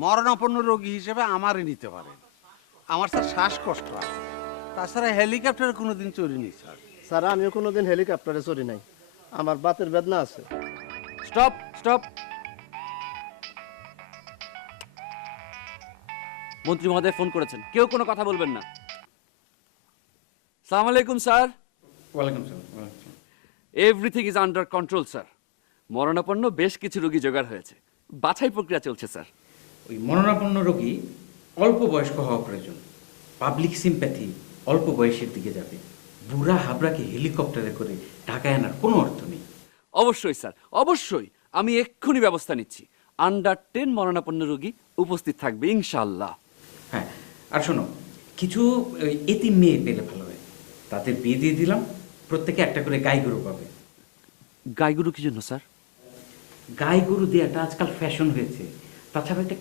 মরণাপন্ন রোগী হিসেবে আমারই নিতে পারেন। আমার স্যার শ্বাসকষ্ট আছে, তাছাড়া হেলিকপ্টারে কোনোদিন চড়িনি স্যার। স্যার আমিও কোনোদিন হেলিকপ্টারে চড়ি নাই, আমার বাতের বেদনা আছে। Stop stop. মন্ত্রী মহোদয় ফোন করেছেন, কেউ কোনো কথা বলবেন না। সালাম আলাইকুম স্যার। ওয়ালাইকুম সালাম। ওয়ালাইকুম সালাম। Everything is under control sir. মরণাপন্ন বেশ কিছু রোগী জোগাড় হয়েছে, বাছাই প্রক্রিয়া চলছে স্যার। ওই মরণাপন্ন রোগী অল্প বয়স্ক হওয়া প্রয়োজন। পাবলিক সিম্প্যাথি অল্প বয়সের দিকে যাবে। বুড়া হাবড়াকে হেলিকপ্টারে করে ঢাকায় আনার কোনো অর্থ নেই। অবশ্যই স্যার, অবশ্যই। আমি এক্ষুনি ব্যবস্থা নিচ্ছি। আন্ডার 10 মরণাপন্ন রোগী উপস্থিত থাকবে ইনশাআল্লাহ। হ্যাঁ, আর শোনো, কিছু এতিম মেয়ে পেলে ভালো হয়, তাদের বিয়ে দিয়ে দিলাম, প্রত্যেকে একটা করে গাই গরু পাবে। গাইগুরু কি জন্য স্যার? গাই গরু দেওয়াটা আজকাল ফ্যাশন হয়েছে। তাছাড়া একটা